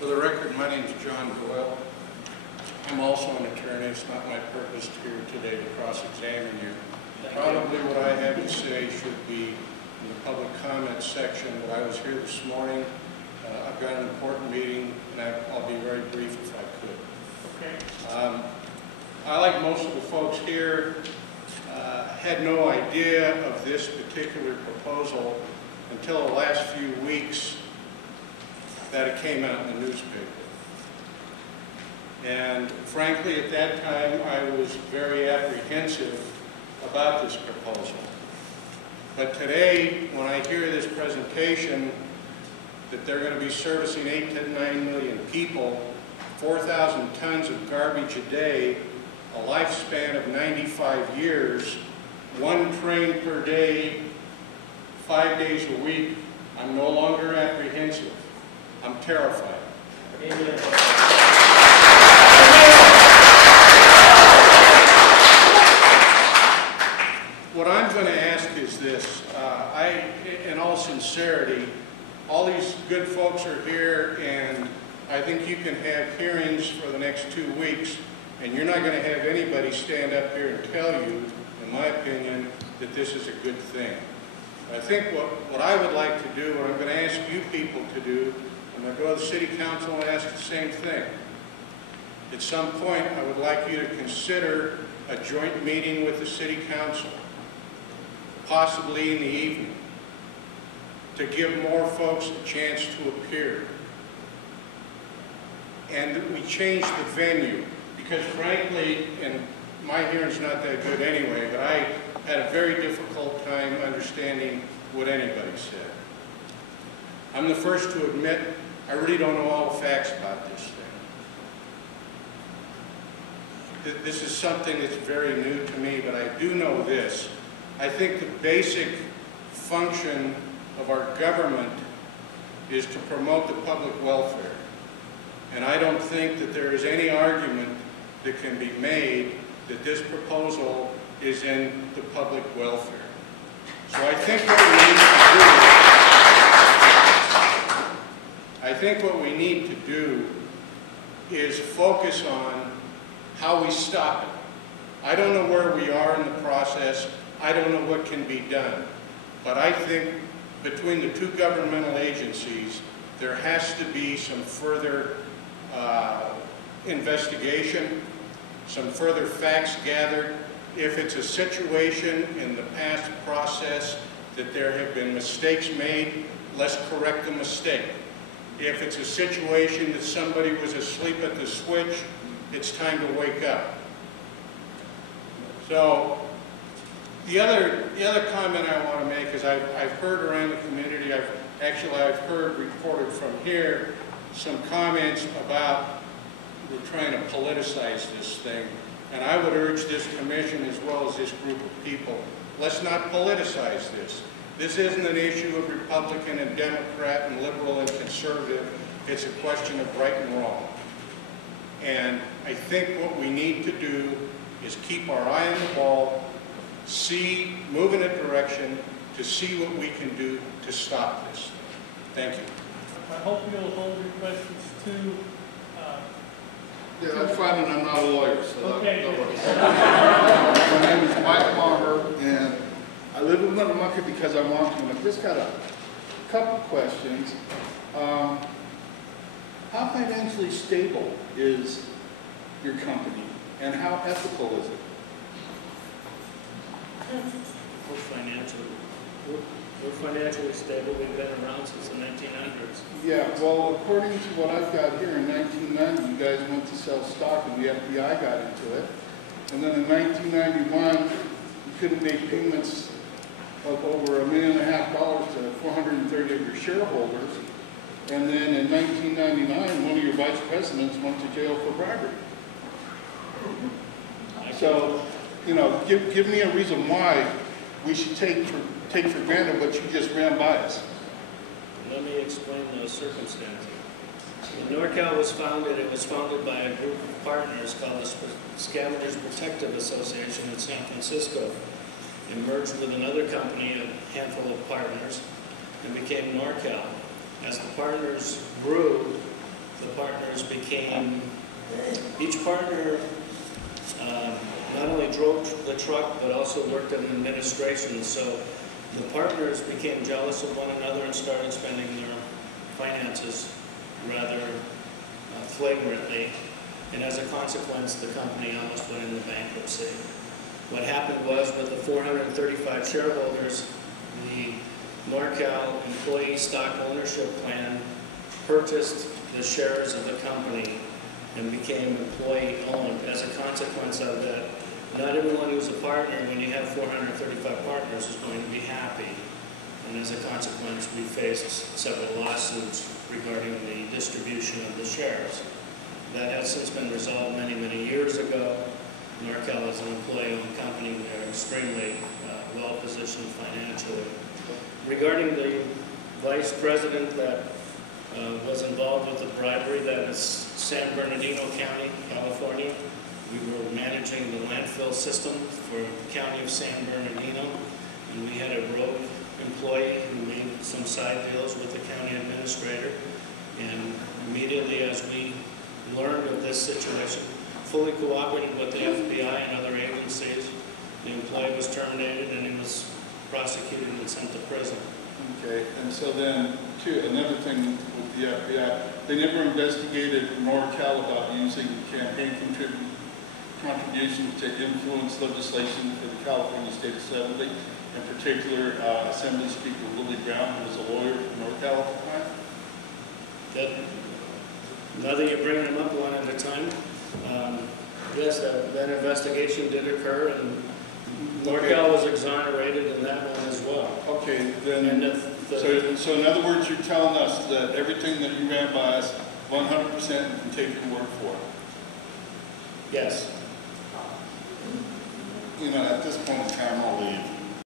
For the record, my name is John Doyle. I'm also an attorney. It's not my purpose here today to cross-examine you. Probably what I have to say should be in the public comment section, but I was here this morning. I've got an important meeting, and I'll be very brief if I could. Okay. I, like most of the folks here, had no idea of this particular proposal until the last few weeks that it came out in the newspaper. And frankly, at that time, I was very apprehensive about this proposal. But today, when I hear this presentation, that they're going to be servicing 8 to 9 million people, 4,000 tons of garbage a day, a lifespan of 95 years, 1 train per day, 5 days a week, I'm no longer apprehensive. I'm terrified. Amen. What I'm going to ask is this. In all sincerity, all these good folks are here, and I think you can have hearings for the next 2 weeks, and you're not going to have anybody stand up here and tell you, in my opinion, that this is a good thing. I think what I would like to do, what I'm going to ask you people to do, I'm going to go to the City Council and ask the same thing. At some point, I would like you to consider a joint meeting with the City Council, possibly in the evening, to give more folks a chance to appear. And that we change the venue, because frankly, and my hearing's not that good anyway, but I had a very difficult time understanding what anybody said. I'm the first to admit I really don't know all the facts about this thing. This is something that's very new to me, but I do know this. I think the basic function of our government is to promote the public welfare. And I don't think that there is any argument that can be made that this proposal is in the public welfare. So I think what we need to do is focus on how we stop it. I don't know where we are in the process. I don't know what can be done. But I think between the two governmental agencies, there has to be some further investigation, some further facts gathered. If it's a situation in the past process that there have been mistakes made, let's correct the mistake. If it's a situation that somebody was asleep at the switch, it's time to wake up. So the other comment I want to make is I've heard around the community, I've heard reported from here some comments about we're trying to politicize this thing. And I would urge this commission as well as this group of people, let's not politicize this. This isn't an issue of Republican and Democrat and liberal and conservative. It's a question of right and wrong. And I think what we need to do is keep our eye on the ball, move in a direction to see what we can do to stop this. Thank you. I hope you'll hold your questions to... Yeah, that's fine, and I'm not a lawyer, so okay. don't worry. My name is Mike Maher, and I live in Winnemucca because I want to. And I've just got a couple questions. How financially stable is your company, and how ethical is it? We're financially stable. We've been around since the 1900s. Yeah, well, according to what I've got here, in 1990, you guys went to sell stock and the FBI got into it. And then in 1991, you couldn't make payments of over $1.5 million to 430 of your shareholders. And then in 1999, one of your vice presidents went to jail for bribery. So, you know, give me a reason why we should take for granted what you just ran by us. Let me explain those circumstances. When NorCal was founded, it was founded by a group of partners called the Scavengers Protective Association in San Francisco. It merged with another company, a handful of partners, and became NorCal. As the partners grew, the partners became, each partner not only drove the truck, but also worked in administration. So the partners became jealous of one another and started spending their finances rather flagrantly. And as a consequence, the company almost went into bankruptcy. What happened was, with the 435 shareholders, the NorCal Employee Stock Ownership Plan purchased the shares of the company and became employee-owned. As a consequence of that, not everyone who's a partner, when you have 435 partners, is going to be happy. And as a consequence, we faced several lawsuits regarding the distribution of the shares. That has since been resolved many, many years ago. NorCal is an employee-owned company. They're extremely well-positioned financially. Regarding the vice president that was involved with the bribery, that is San Bernardino County, California. We were managing the landfill system for the county of San Bernardino, and we had a rogue employee who made some side deals with the county administrator. And immediately as we learned of this situation, fully cooperated with the FBI and other agencies, the employee was terminated and he was prosecuted and sent to prison. Okay, and so then, too, another thing with the FBI, they never investigated NorCal about using campaign contributions to influence legislation for the California State Assembly, in particular, Assembly Speaker Willie Brown, who was a lawyer from NorCal at the time. Now that you're bringing them up one at a time, yes, that investigation did occur, and NorCal was exonerated in that one as well. Okay, then, And so in other words, you're telling us that everything that you ran by us, 100% you can take your word for it. yes. You know, at this point in time, I'll leave.